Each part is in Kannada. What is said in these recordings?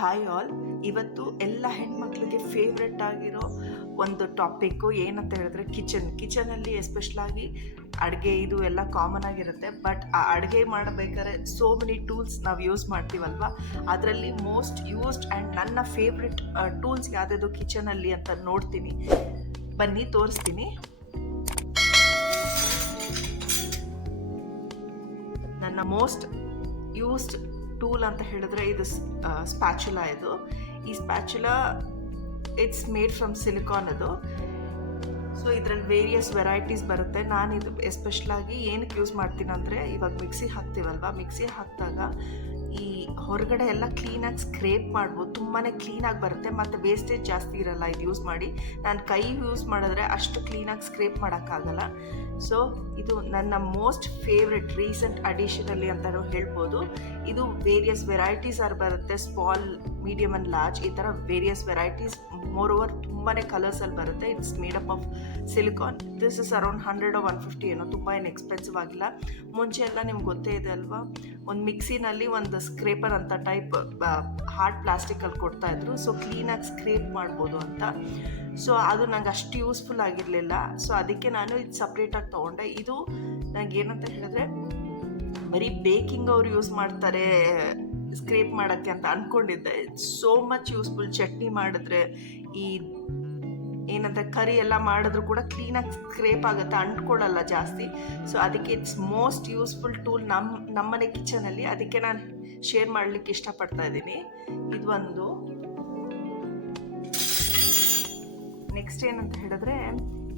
Hi all. ಇವತ್ತು ಎಲ್ಲ ಹೆಣ್ಮಕ್ಳಿಗೆ ಫೇವ್ರೆಟ್ ಆಗಿರೋ ಒಂದು ಟಾಪಿಕ್ಕು ಏನಂತ ಹೇಳಿದ್ರೆ ಕಿಚನಲ್ಲಿ ಎಸ್ಪೆಷಲಾಗಿ ಅಡುಗೆ ಇದು ಎಲ್ಲ ಕಾಮನ್ ಆಗಿರುತ್ತೆ. ಬಟ್ ಆ ಅಡುಗೆ ಮಾಡಬೇಕಾದ್ರೆ ಸೋ ಮೆನಿ ಟೂಲ್ಸ್ ನಾವು ಯೂಸ್ ಮಾಡ್ತೀವಲ್ವ, ಅದರಲ್ಲಿ ಮೋಸ್ಟ್ ಯೂಸ್ಡ್ ಆ್ಯಂಡ್ ನನ್ನ ಫೇವ್ರೆಟ್ ಟೂಲ್ಸ್ ಯಾವುದಾದ್ರು ಕಿಚನಲ್ಲಿ ಅಂತ ನೋಡ್ತೀನಿ. ಬನ್ನಿ ತೋರಿಸ್ತೀನಿ. ನನ್ನ ಮೋಸ್ಟ್ ಯೂಸ್ಡ್ ಟೂಲ್ ಅಂತ ಹೇಳಿದ್ರೆ ಇದು ಸ್ಪ್ಯಾಚುಲಾ. ಈ spatula it's made from silicon. So ಇದರಲ್ಲಿ ವೇರಿಯಸ್ ವೆರೈಟೀಸ್ ಬರುತ್ತೆ. ನಾನು ಇದು ಎಸ್ಪೆಷಲಾಗಿ ಏನಕ್ಕೆ ಯೂಸ್ ಮಾಡ್ತೀನಿ ಅಂದರೆ, ಇವಾಗ ಮಿಕ್ಸಿ ಹಾಕ್ತೀವಲ್ವ, ಮಿಕ್ಸಿ ಹಾಕಿದಾಗ ಈ ಹೊರಗಡೆ ಎಲ್ಲ ಕ್ಲೀನಾಗಿ ಸ್ಕ್ರೇಪ್ ಮಾಡ್ಬೋದು, ತುಂಬಾ ಕ್ಲೀನಾಗಿ ಬರುತ್ತೆ ಮತ್ತು ವೇಸ್ಟೇಜ್ ಜಾಸ್ತಿ ಇರಲ್ಲ ಇದು ಯೂಸ್ ಮಾಡಿ. ನಾನು ಕೈ ಯೂಸ್ ಮಾಡಿದ್ರೆ ಅಷ್ಟು ಕ್ಲೀನಾಗಿ ಸ್ಕ್ರೇಪ್ ಮಾಡೋಕ್ಕಾಗಲ್ಲ. ಸೊ ಇದು ನನ್ನ ಮೋಸ್ಟ್ ಫೇವ್ರೆಟ್ ರೀಸೆಂಟ್ ಅಡಿಷನಲ್ಲಿ ಅಂತಲೂ ಹೇಳ್ಬೋದು. ಇದು ವೇರಿಯಸ್ ವೆರೈಟೀಸ್ ಬರುತ್ತೆ, ಸ್ಮಾಲ್, ಮೀಡಿಯಮ್ ಆ್ಯಂಡ್ ಲಾರ್ಜ್, ಈ ಥರ ವೇರಿಯಸ್ ವೆರೈಟೀಸ್. ಮೋರ್ ಓವರ್ ತುಂಬಾ ಕಲರ್ಸಲ್ಲಿ ಬರುತ್ತೆ. It's made up of silicon. This is around 100 or 150 ಏನೋ, ತುಂಬ ಏನು ಎಕ್ಸ್ಪೆನ್ಸಿವ್ ಆಗಿಲ್ಲ. ಮುಂಚೆ ಎಲ್ಲ ನಿಮ್ಗೆ ಗೊತ್ತೇ ಇದೆ ಅಲ್ವಾ, ಒಂದು ಮಿಕ್ಸಿನಲ್ಲಿ ಒಂದು ಸ್ಕ್ರೇಪರ್ ಅಂತ ಟೈಪ್ ಹಾರ್ಡ್ ಪ್ಲಾಸ್ಟಿಕಲ್ಲಿ ಕೊಡ್ತಾಯಿದ್ರು. ಸೊ ಕ್ಲೀನಾಗಿ ಸ್ಕ್ರೇಪ್ ಮಾಡ್ಬೋದು ಅಂತ. ಸೊ ಅದು ನಂಗೆ ಅಷ್ಟು ಯೂಸ್ಫುಲ್ ಆಗಿರಲಿಲ್ಲ. ಸೊ ಅದಕ್ಕೆ ನಾನು ಇದು ಸಪ್ರೇಟಾಗಿ ತೊಗೊಂಡೆ. ಇದು ನನಗೆ ಏನಂತ ಹೇಳಿದ್ರೆ, ಬರೀ ಬೇಕಿಂಗ್ ಅವ್ರು ಯೂಸ್ ಮಾಡ್ತಾರೆ ಸ್ಕ್ರೇಪ್ ಮಾಡೋಕ್ಕೆ ಅಂತ ಅಂದ್ಕೊಂಡಿದ್ದೆ. So much useful. ಚಟ್ನಿ ಮಾಡಿದ್ರೆ, ಈ ಏನಂತ ಕರಿ ಎಲ್ಲ ಮಾಡಿದ್ರು ಕೂಡ ಕ್ಲೀನಾಗಿ ಸ್ಕ್ರೇಪ್ ಆಗುತ್ತೆ, ಅಂಟ್ಕೊಳ್ಳಲ್ಲ ಜಾಸ್ತಿ. ಸೊ ಅದಕ್ಕೆ ಇಟ್ಸ್ ಮೋಸ್ಟ್ ಯೂಸ್ಫುಲ್ ಟೂಲ್ ನಮ್ಮನೆ ಕಿಚನಲ್ಲಿ. ಅದಕ್ಕೆ ನಾನು ಶೇರ್ ಮಾಡಲಿಕ್ಕೆ ಇಷ್ಟಪಡ್ತಾ ಇದ್ದೀನಿ. ಇದು ಒಂದು. ನೆಕ್ಸ್ಟ್ ಏನಂತ ಹೇಳಿದ್ರೆ,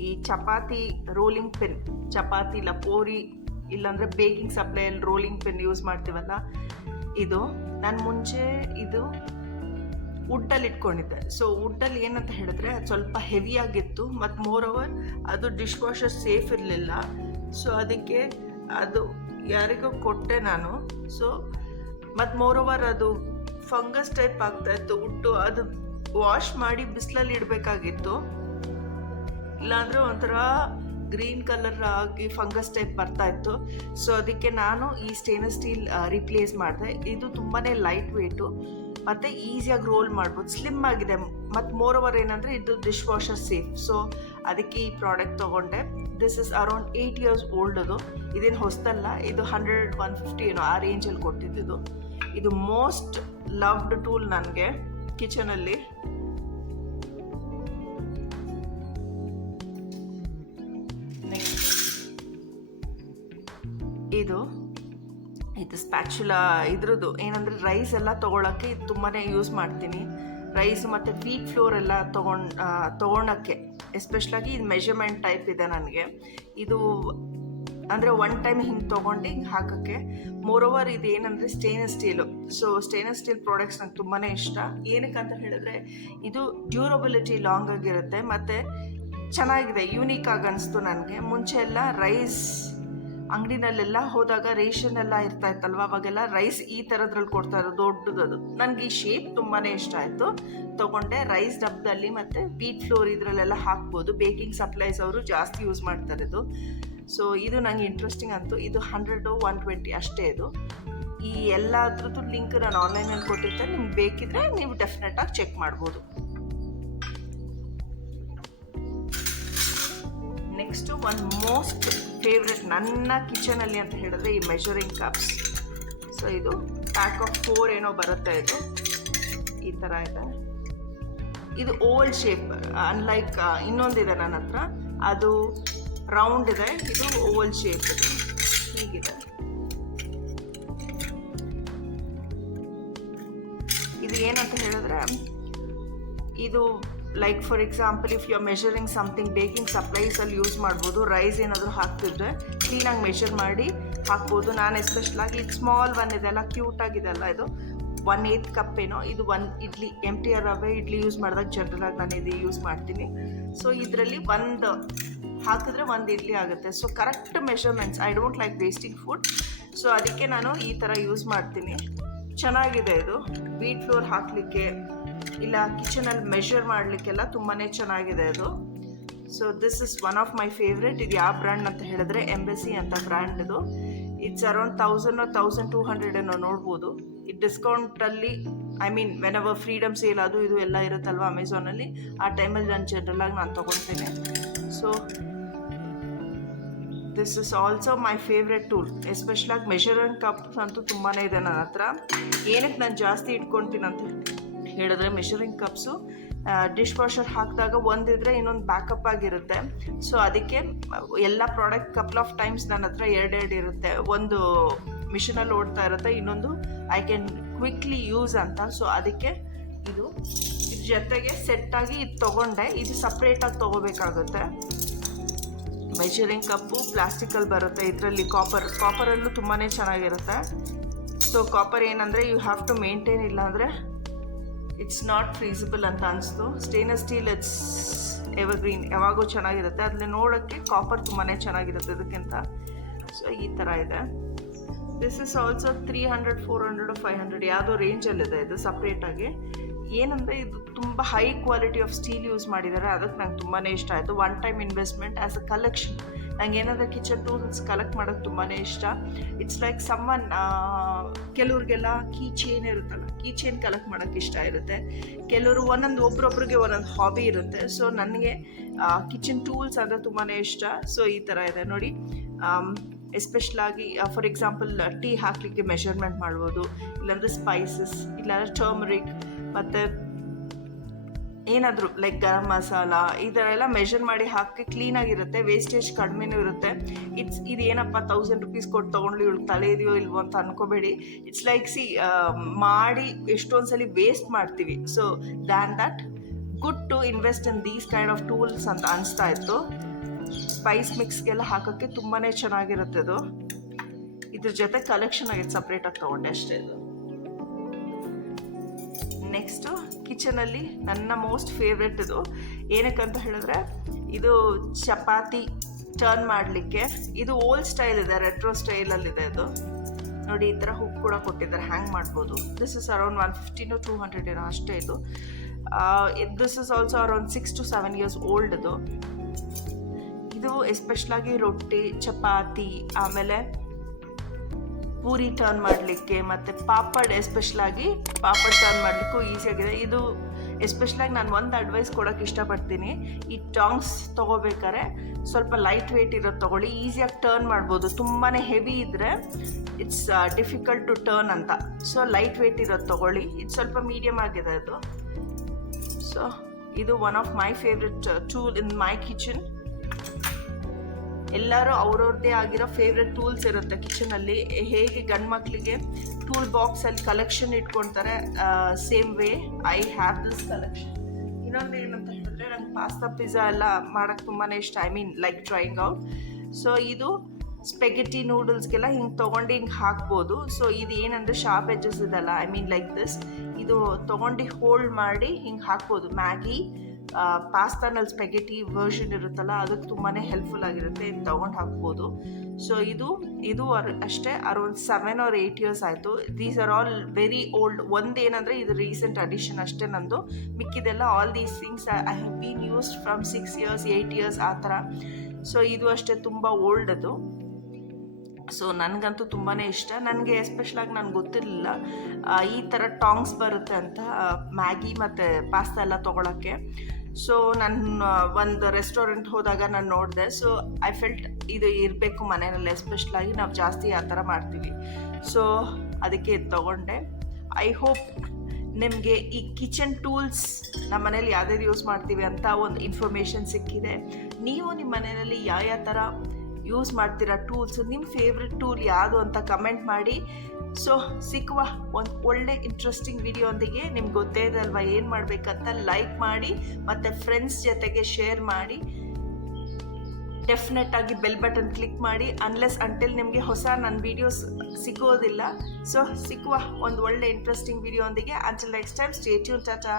ಈ ಚಪಾತಿ ರೋಲಿಂಗ್ ಪೆನ್, ಚಪಾತಿ ಇಲ್ಲ ಪೂರಿ ಇಲ್ಲಾಂದರೆ ಬೇಕಿಂಗ್ ಸಪ್ಲೈಯಲ್ಲಿ ರೋಲಿಂಗ್ ಪೆನ್ ಯೂಸ್ ಮಾಡ್ತೀವಲ್ಲ, ಇದು ನಾನು ಮುಂಚೆ ಇದು ವುಡ್ಡಲ್ಲಿ ಇಟ್ಕೊಂಡಿದ್ದೆ. ಸೊ ವುಡ್ಡಲ್ಲಿ ಏನಂತ ಹೇಳಿದ್ರೆ ಅದು ಸ್ವಲ್ಪ ಹೆವಿಯಾಗಿತ್ತು ಮತ್ತು ಮೋರ್ ಓವರ್ ಅದು ಡಿಶ್ ವಾಷರ್ ಸೇಫ್ ಇರಲಿಲ್ಲ. ಸೊ ಅದಕ್ಕೆ ಅದು ಯಾರಿಗೋ ಕೊಟ್ಟೆ ನಾನು. ಸೊ ಮತ್ತು ಮೋರ್ ಓವರ್ ಅದು ಫಂಗಸ್ ಟೈಪ್ ಆಗ್ತಾಯಿತ್ತು ವುಡ್ಡು. ಅದು ವಾಶ್ ಮಾಡಿ ಬಿಸಿಲಲ್ಲಿ ಇಡಬೇಕಾಗಿತ್ತು, ಇಲ್ಲಾಂದರೆ ಒಂಥರ ಗ್ರೀನ್ ಕಲರ್ ಆಗಿ ಫಂಗಸ್ ಟೈಪ್ ಬರ್ತಾಯಿತ್ತು. ಸೊ ಅದಕ್ಕೆ ನಾನು ಈ ಸ್ಟೇನ್ಲೆಸ್ ಸ್ಟೀಲ್ ರಿಪ್ಲೇಸ್ ಮಾಡಿದೆ. ಇದು ತುಂಬಾ ಲೈಟ್ ವೇಟು ಮತ್ತು ಈಸಿಯಾಗಿ ರೋಲ್ ಮಾಡ್ಬೋದು, ಸ್ಲಿಮ್ ಆಗಿದೆ. ಮತ್ತು ಮೋರ್ ಓವರ್ ಏನಂದರೆ ಇದು ಡಿಶ್ ವಾಷರ್ ಸೇಫ್. ಸೊ ಅದಕ್ಕೆ ಈ ಪ್ರಾಡಕ್ಟ್ ತೊಗೊಂಡೆ. This is around 8 years old. ಇದೇನು ಹೊಸದಲ್ಲ, ಇದು 100, 150 ಏನೋ ಆ ರೇಂಜಲ್ಲಿ ಕೊಟ್ಟಿದ್ದು. ಇದು ಮೋಸ್ಟ್ ಲವ್ಡ್ ಟೂಲ್ ನನಗೆ ಕಿಚನಲ್ಲಿ. ಇದು ಸ್ಪ್ಯಾಚುಲಾ ಇದ್ರದ್ದು ಏನಂದರೆ, ರೈಸ್ ಎಲ್ಲ ತೊಗೊಳಕ್ಕೆ ಇದು ತುಂಬಾ ಯೂಸ್ ಮಾಡ್ತೀನಿ. ರೈಸ್ ಮತ್ತು ವೀಟ್ ಫ್ಲೋರ್ ಎಲ್ಲ ತೊಗೊಳಕ್ಕೆ ಎಸ್ಪೆಷಲಾಗಿ ಇದು ಮೆಷರ್ಮೆಂಟ್ ಟೈಪ್ ಇದೆ ನನಗೆ. ಇದು ಅಂದರೆ ಒನ್ ಟೈಮ್ ಹಿಂಗೆ ತೊಗೊಂಡು ಹಿಂಗೆ ಹಾಕೋಕ್ಕೆ. ಮೋರ್ ಓವರ್ ಇದು ಏನಂದರೆ stainless steel. So stainless steel products ನಂಗೆ ತುಂಬಾ ಇಷ್ಟ. ಏನಕ್ಕೆ ಅಂತ ಹೇಳಿದ್ರೆ, ಇದು ಡ್ಯೂರಬಿಲಿಟಿ ಲಾಂಗ್ ಆಗಿರುತ್ತೆ ಮತ್ತು ಚೆನ್ನಾಗಿದೆ, ಯೂನಿಕ್ ಆಗಿ ಅನಿಸ್ತು ನನಗೆ. ಮುಂಚೆ ಎಲ್ಲ ರೈಸ್ ಅಂಗಡಿನಲ್ಲೆಲ್ಲ ಹೋದಾಗ ರೇಷನ್ ಎಲ್ಲ ಇರ್ತಾಯಿತ್ತಲ್ವ, ಅವಾಗೆಲ್ಲ ರೈಸ್ ಈ ಥರದ್ರಲ್ಲಿ ಕೊಡ್ತಾ ಇರೋದು ದೊಡ್ಡದು. ನನಗೆ ಈ ಶೇಪ್ ತುಂಬಾ ಇಷ್ಟ ಆಯಿತು, ತೊಗೊಂಡೆ. ರೈಸ್ ಡಬ್ಬದಲ್ಲಿ ಮತ್ತು ವೀಟ್ ಫ್ಲೋರ್ ಇದರಲ್ಲೆಲ್ಲ ಹಾಕ್ಬೋದು. ಬೇಕಿಂಗ್ ಸಪ್ಲೈಸ್ ಅವರು ಜಾಸ್ತಿ ಯೂಸ್ ಮಾಡ್ತಾರೆ ಇದು. ಸೊ ಇದು ನನಗೆ ಇಂಟ್ರೆಸ್ಟಿಂಗ್ ಅಂತು. ಇದು 100 or 120 ಅಷ್ಟೇ. ಇದು ಈ ಎಲ್ಲದ್ರದ್ದು ಲಿಂಕ್ ನಾನು ಆನ್ಲೈನಲ್ಲಿ ಕೊಟ್ಟಿರ್ತೇನೆ, ನಿಮ್ಗೆ ಬೇಕಿದ್ರೆ ನೀವು ಡೆಫಿನೆಟಾಗಿ ಚೆಕ್ ಮಾಡ್ಬೋದು. ನೆಕ್ಸ್ಟು ಒಂದು ಮೋಸ್ಟ್ ಫೇವ್ರೆಟ್ ನನ್ನ ಕಿಚನಲ್ಲಿ ಅಂತ ಹೇಳಿದ್ರೆ ಈ ಮೆಷರಿಂಗ್ ಕಪ್ಸ್. ಸೊ ಇದು ಪ್ಯಾಕ್ ಆಫ್ 4 ಏನೋ ಬರುತ್ತೆ. ಇದು ಈ ಥರ ಇದೆ. ಇದು ಓವಲ್ ಶೇಪ್, ಅನ್ಲೈಕ್ ಇನ್ನೊಂದಿದೆ ನನ್ನ ಹತ್ರ, ಅದು ರೌಂಡ್ ಇದೆ. ಇದು ಓವಲ್ ಶೇಪ್. ಇದು ಹೀಗಿದೆ. ಇದು ಏನಂತ ಹೇಳಿದ್ರೆ, ಇದು like for example if you are measuring something, baking ಸಪ್ಲೈಸಲ್ಲಿ ಯೂಸ್ ಮಾಡ್ಬೋದು. ರೈಸ್ ಏನಾದರೂ ಹಾಕ್ತಿದ್ರೆ ಕ್ಲೀನಾಗಿ ಮೆಷರ್ ಮಾಡಿ ಹಾಕ್ಬೋದು. ನಾನು ಎಸ್ಪೆಷಲಾಗಿ ಇದು ಸ್ಮಾಲ್ ಒನ್ ಇದೆಲ್ಲ ಕ್ಯೂಟಾಗಿದೆಲ್ಲ, ಇದು 1/8 ಕಪ್ ಏನೋ. ಇದು 1 ಇಡ್ಲಿ, ಎಂಟಿ ರವೆ ಇಡ್ಲಿ ಯೂಸ್ ಮಾಡಿದಾಗ ಜನರಲಾಗಿ ನಾನು ಇದು ಯೂಸ್ ಮಾಡ್ತೀನಿ. ಸೊ ಇದರಲ್ಲಿ ಒಂದು ಹಾಕಿದ್ರೆ 1 ಇಡ್ಲಿ ಆಗುತ್ತೆ. So correct measurements. I don't like wasting food. So ಅದಕ್ಕೆ ನಾನು ಈ ಥರ ಯೂಸ್ ಮಾಡ್ತೀನಿ. ಚೆನ್ನಾಗಿದೆ ಇದು. ವೀಟ್ ಫ್ಲೋರ್ ಹಾಕಲಿಕ್ಕೆ ಇಲ್ಲ ಕಿಚನಲ್ಲಿ ಮೆಷರ್ ಮಾಡಲಿಕ್ಕೆಲ್ಲ ತುಂಬಾ ಚೆನ್ನಾಗಿದೆ ಅದು. So this is one of my favourite. ಇದು ಯಾವ ಬ್ರ್ಯಾಂಡ್ ಅಂತ ಹೇಳಿದ್ರೆ ಎಂಬೆಸಿ ಅಂತ ಬ್ರ್ಯಾಂಡ್. ಇದು ಇಟ್ಸ್ ಅರೌಂಡ್ 1000 or 1200 ಏನೋ ನೋಡ್ಬೋದು. ಈ ಡಿಸ್ಕೌಂಟಲ್ಲಿ I mean when our freedom sale ಅದು ಇದು ಎಲ್ಲ ಇರುತ್ತಲ್ವ ಅಮೆಝಾನಲ್ಲಿ, ಆ ಟೈಮಲ್ಲಿ ನಾನು ಜನರಲಾಗಿ ನಾನು ತೊಗೊಳ್ತೇನೆ. So this is also my favourite tool. ಎಸ್ಪೆಷಲಾಗಿ ಮೆಷರಿಂಗ್ ಕಪ್ಸ್ ಅಂತೂ ತುಂಬಾ ಇದೆ ನನ್ನ ಹತ್ರ. ಏನಕ್ಕೆ ನಾನು ಜಾಸ್ತಿ ಇಟ್ಕೊಳ್ತೀನಿ ಅಂತ ಹೇಳಿದ್ರೆ, ಮೆಷರಿಂಗ್ ಕಪ್ಸು ಡಿಶ್ ವಾಷರ್ ಹಾಕಿದಾಗ ಒಂದಿದ್ರೆ ಇನ್ನೊಂದು ಬ್ಯಾಕಪ್ ಆಗಿರುತ್ತೆ. ಸೊ ಅದಕ್ಕೆ ಎಲ್ಲ ಪ್ರಾಡಕ್ಟ್ ಕಪಲ್ ಆಫ್ ಟೈಮ್ಸ್ ನನ್ನ ಹತ್ರ ಎರಡೆರಡು ಇರುತ್ತೆ. ಒಂದು ಮಿಷಿನಲ್ಲಿ ಓಡ್ತಾ ಇರುತ್ತೆ, ಇನ್ನೊಂದು ಐ ಕ್ಯಾನ್ ಕ್ವಿಕ್ಲಿ ಯೂಸ್ ಅಂತ. ಸೊ ಅದಕ್ಕೆ ಇದ್ರ ಜೊತೆಗೆ ಸೆಟ್ಟಾಗಿ ಇದು ತೊಗೊಂಡೆ. ಇದು ಸಪ್ರೇಟಾಗಿ ತೊಗೋಬೇಕಾಗುತ್ತೆ. ಮೆಷರಿಂಗ್ ಕಪ್ಪು ಪ್ಲಾಸ್ಟಿಕಲ್ಲಿ ಬರುತ್ತೆ, ಇದರಲ್ಲಿ ಕಾಪರಲ್ಲೂ ತುಂಬಾ ಚೆನ್ನಾಗಿರುತ್ತೆ. ಸೊ ಕಾಪರ್ ಏನಂದರೆ ಯು ಹ್ಯಾವ್ ಟು ಮೇಂಟೈನ್, ಇಲ್ಲ ಅಂದರೆ ಇಟ್ಸ್ ನಾಟ್ ಫೀಸಿಬಲ್ ಅಂತ ಅನಿಸ್ತು. ಸ್ಟೇನ್ಲೆಸ್ ಸ್ಟೀಲ್ ಇಟ್ಸ್ ಎವರ್ಗ್ರೀನ್, ಯಾವಾಗೂ ಚೆನ್ನಾಗಿರುತ್ತೆ. ಅದನ್ನ ನೋಡೋಕ್ಕೆ ಕಾಪರ್ ತುಂಬಾ ಚೆನ್ನಾಗಿರುತ್ತೆ ಇದಕ್ಕಿಂತ. ಸೊ ಈ ಥರ ಇದೆ. ದಿಸ್ ಇಸ್ ಆಲ್ಸೋ 300, 400, 500 ಯಾವುದೋ ರೇಂಜಲ್ಲಿದೆ ಇದು ಸಪ್ರೇಟಾಗಿ. ಏನಂದರೆ ಇದು ತುಂಬ high quality of steel use ಮಾಡಿದ್ದಾರೆ, ಅದಕ್ಕೆ ನಂಗೆ ತುಂಬಾ ಇಷ್ಟ ಆಯಿತು. One time investment as a collection. ನಂಗೆ ಏನಾದರೂ ಕಿಚನ್ ಟೂಲ್ಸ್ ಕಲೆಕ್ಟ್ ಮಾಡೋಕ್ಕೆ ತುಂಬಾ ಇಷ್ಟ. ಇಟ್ಸ್ ಲೈಕ್ ಸಮ್ಮನ್, ಕೆಲವ್ರಿಗೆಲ್ಲ ಕೀ ಚೈನ್ ಇರುತ್ತಲ್ಲ, ಕೀ ಚೈನ್ ಕಲೆಕ್ಟ್ ಮಾಡೋಕ್ಕೆ ಇಷ್ಟ ಇರುತ್ತೆ. ಕೆಲವರು ಒಬ್ಬೊಬ್ರಿಗೆ ಒಂದೊಂದು ಹಾಬಿ ಇರುತ್ತೆ. ಸೊ ನನಗೆ ಕಿಚನ್ ಟೂಲ್ಸ್ ಅಂದರೆ ತುಂಬಾ ಇಷ್ಟ. ಸೊ ಈ ಥರ ಇದೆ ನೋಡಿ. ಎಸ್ಪೆಷಲಾಗಿ ಫಾರ್ ಎಕ್ಸಾಂಪಲ್ ಟೀ ಹಾಕಲಿಕ್ಕೆ ಮೆಷರ್ಮೆಂಟ್ ಮಾಡ್ಬೋದು, ಇಲ್ಲಾಂದರೆ ಸ್ಪೈಸಸ್, ಇಲ್ಲಾಂದರೆ ಟರ್ಮರಿಕ್, ಮತ್ತು ಏನಾದರೂ ಲೈಕ್ ಗರಂ ಮಸಾಲ, ಈ ಥರ ಎಲ್ಲ ಮೆಷರ್ ಮಾಡಿ ಹಾಕಿ ಕ್ಲೀನಾಗಿರುತ್ತೆ. ವೇಸ್ಟೇಜ್ ಕಡಿಮೆನೂ ಇರುತ್ತೆ. ಇದು ಏನಪ್ಪ 1000 ರೂಪೀಸ್ ಕೊಟ್ಟು ತೊಗೊಂಡು ಇವಳು ತಲೆ ಇದೆಯೋ ಇಲ್ವೋ ಅಂತ ಅನ್ಕೋಬೇಡಿ. ಇಟ್ಸ್ ಲೈಕ್ ಮಾಡಿ ಎಷ್ಟೊಂದು ಸಲ ವೇಸ್ಟ್ ಮಾಡ್ತೀವಿ. So then that good to invest in these kind of tools ಅಂತ ಅನಿಸ್ತಾ ಇತ್ತು. ಸ್ಪೈಸ್ ಮಿಕ್ಸ್ಗೆಲ್ಲ ಹಾಕೋಕ್ಕೆ ತುಂಬಾ ಚೆನ್ನಾಗಿರುತ್ತೆ ಇದು. ಇದ್ರ ಜೊತೆ ಕಲೆಕ್ಷನ್ ಆಗಿತ್ತು, ಸಪ್ರೇಟಾಗಿ ತೊಗೊಂಡೆ ಅಷ್ಟೇ ಇದು. ನೆಕ್ಸ್ಟು ಕಿಚನಲ್ಲಿ ನನ್ನ ಮೋಸ್ಟ್ ಫೇವ್ರೆಟ್ ಇದು. ಏನಕ್ಕಂತ ಹೇಳಿದ್ರೆ, ಇದು ಚಪಾತಿ ಟರ್ನ್ ಮಾಡಲಿಕ್ಕೆ. ಇದು ಓಲ್ಡ್ ಸ್ಟೈಲ್ ಇದೆ, ರೆಟ್ರೋ ಸ್ಟೈಲಲ್ಲಿದೆ ಇದು. ನೋಡಿ ಈ ಥರ ಹುಕ್ ಕೂಡ ಕೊಟ್ಟಿದ್ದಾರೆ, ಹ್ಯಾಂಗ್ ಮಾಡ್ಬೋದು. ದಿಸ್ ಇಸ್ ಅರೌಂಡ್ 150 to 200 ಏನೋ ಅಷ್ಟೇ ಇದು. This is also around 6 to 7 years old ಇದು. ಇದು ಎಸ್ಪೆಷಲಾಗಿ ರೊಟ್ಟಿ, ಚಪಾತಿ, ಆಮೇಲೆ ಪೂರಿ ಟರ್ನ್ ಮಾಡಲಿಕ್ಕೆ, ಮತ್ತು ಪಾಪಡ್, ಎಸ್ಪೆಷಲಾಗಿ ಪಾಪಡ್ ಟರ್ನ್ ಮಾಡಲಿಕ್ಕೂ ಈಸಿಯಾಗಿದೆ ಇದು. ಎಸ್ಪೆಷಲಾಗಿ ನಾನು ಒಂದು ಅಡ್ವೈಸ್ ಕೊಡೋಕ್ಕೆ ಇಷ್ಟಪಡ್ತೀನಿ. ಈ ಟಾಂಗ್ಸ್ ತೊಗೋಬೇಕಾದ್ರೆ ಸ್ವಲ್ಪ ಲೈಟ್ ವೆಯ್ಟ್ ಇರೋದು ತೊಗೊಳ್ಳಿ, ಈಸಿಯಾಗಿ ಟರ್ನ್ ಮಾಡ್ಬೋದು. ತುಂಬಾ ಹೆವಿ ಇದ್ದರೆ ಇಟ್ಸ್ ಡಿಫಿಕಲ್ಟ್ ಟು ಟರ್ನ್ ಅಂತ. ಸೊ ಲೈಟ್ ವೆಯ್ಟ್ ಇರೋದು ತೊಗೊಳ್ಳಿ. ಇದು ಸ್ವಲ್ಪ ಮೀಡಿಯಮ್ ಆಗಿದೆ ಅದು. ಸೊ ಇದು one of my favourite tool in my kitchen. ಎಲ್ಲರೂ ಅವ್ರವ್ರದ್ದೇ ಆಗಿರೋ ಫೇವ್ರೆಟ್ ಟೂಲ್ಸ್ ಇರುತ್ತೆ ಕಿಚನಲ್ಲಿ. ಹೇಗೆ ಗಂಡು ಮಕ್ಕಳಿಗೆ ಟೂಲ್ ಬಾಕ್ಸಲ್ಲಿ ಕಲೆಕ್ಷನ್ ಇಟ್ಕೊಳ್ತಾರೆ, same way I have this collection. ಇನ್ನೊಂದು ಏನಂತ ಹೇಳಿದ್ರೆ, ನಂಗೆ ಪಾಸ್ತಾ ಪಿಜ್ಜಾ ಎಲ್ಲ ಮಾಡೋಕ್ಕೆ ತುಂಬಾ ಇಷ್ಟ. I mean like trying out. So ಇದು ಸ್ಪೆಗೆಟಿ ನೂಡಲ್ಸ್ಗೆಲ್ಲ ಹಿಂಗೆ ತೊಗೊಂಡು ಹಿಂಗೆ ಹಾಕ್ಬೋದು. ಸೊ ಇದು ಏನಂದರೆ ಶಾರ್ಪ್ ಎಡ್ಜಸ್ ಇದೆಲ್ಲ, ಐ ಮೀನ್ ಲೈಕ್ ದಿಸ್. ಇದು ತೊಗೊಂಡು ಹೋಲ್ಡ್ ಮಾಡಿ ಹಿಂಗೆ ಹಾಕ್ಬೋದು. ಮ್ಯಾಗಿ, ಪಾಸ್ತಾನಲ್ಲಿ ಸ್ಪೆಗೆಟಿ ವರ್ಷನ್ ಇರುತ್ತಲ್ಲ, ಅದಕ್ಕೆ ತುಂಬಾ ಹೆಲ್ಪ್ಫುಲ್ ಆಗಿರುತ್ತೆ. ಇದು ತೊಗೊಂಡು ಹಾಕ್ಬೋದು. ಸೊ ಇದು ಅಷ್ಟೇ ಅರೌಂಡ್ 7 or 8 years ಆಯಿತು. These are all very old. ಒಂದೇನಂದರೆ ಇದು ರೀಸೆಂಟ್ ಅಡಿಷನ್ ಅಷ್ಟೇ ನಂದು. ಮಿಕ್ಕಿದೆಲ್ಲ all these things I have been used from 6 years, 8 years ಆ ಥರ. ಸೊ ಇದು ಅಷ್ಟೇ ತುಂಬ ಓಲ್ಡ್ ಅದು. ಸೊ ನನಗಂತೂ ತುಂಬಾ ಇಷ್ಟ. ನನಗೆ ಎಸ್ಪೆಷಲಾಗಿ ನನಗೆ ಗೊತ್ತಿರಲಿಲ್ಲ ಈ ಥರ ಟಾಂಗ್ಸ್ ಬರುತ್ತೆ ಅಂತ ಮ್ಯಾಗಿ ಮತ್ತು ಪಾಸ್ತಾ ಎಲ್ಲ ತೊಗೊಳಕ್ಕೆ. ಸೊ ನಾನು ಒಂದು ರೆಸ್ಟೋರೆಂಟ್ ಹೋದಾಗ ನಾನು ನೋಡಿದೆ. ಸೊ ಐ ಫೆಲ್ಟ್ ಇದು ಇರಬೇಕು ಮನೆಯಲ್ಲಿ, ಎಸ್ಪೆಷಲಾಗಿ ನಾವು ಜಾಸ್ತಿ ಆ ಥರ ಮಾಡ್ತೀವಿ. ಸೊ ಅದಕ್ಕೆ ಇದು ತೊಗೊಂಡೆ. ಐ ಹೋಪ್ ನಿಮಗೆ ಈ ಕಿಚನ್ ಟೂಲ್ಸ್ ನಮ್ಮ ಮನೇಲಿ ಯಾವ್ಯಾವ್ದು ಯೂಸ್ ಮಾಡ್ತೀವಿ ಅಂತ ಒಂದು ಇನ್ಫಾರ್ಮೇಷನ್ ಸಿಕ್ಕಿದೆ. ನೀವು ನಿಮ್ಮ ಮನೆಯಲ್ಲಿ ಯಾವ ಥರ ಯೂಸ್ ಮಾಡ್ತೀರಾ ಟೂಲ್ಸ್, ನಿಮ್ಮ ಫೇವ್ರೆಟ್ ಟೂಲ್ ಯಾವುದು ಅಂತ ಕಮೆಂಟ್ ಮಾಡಿ. ಸೊ ಸಿಕ್ಕುವ ಒಂದು ಒಳ್ಳೆ ಇಂಟ್ರೆಸ್ಟಿಂಗ್ ವಿಡಿಯೋ ನಿಮ್ಗೆ ಗೊತ್ತೇ ಇದೆ ಅಲ್ವಾ ಏನು ಮಾಡಬೇಕಂತ. ಲೈಕ್ ಮಾಡಿ ಮತ್ತು ಫ್ರೆಂಡ್ಸ್ ಜೊತೆಗೆ ಶೇರ್ ಮಾಡಿ. ಡೆಫಿನೆಟಾಗಿ ಬೆಲ್ ಬಟನ್ ಕ್ಲಿಕ್ ಮಾಡಿ. ಅಂಟಿಲ್ ನಿಮಗೆ ಹೊಸ ನನ್ನ ವೀಡಿಯೋಸ್ ಸಿಗೋದಿಲ್ಲ. ಸೊ ಸಿಕ್ಕುವ ಒಂದು ಒಳ್ಳೆ interesting video until next time. Stay tune. Tata.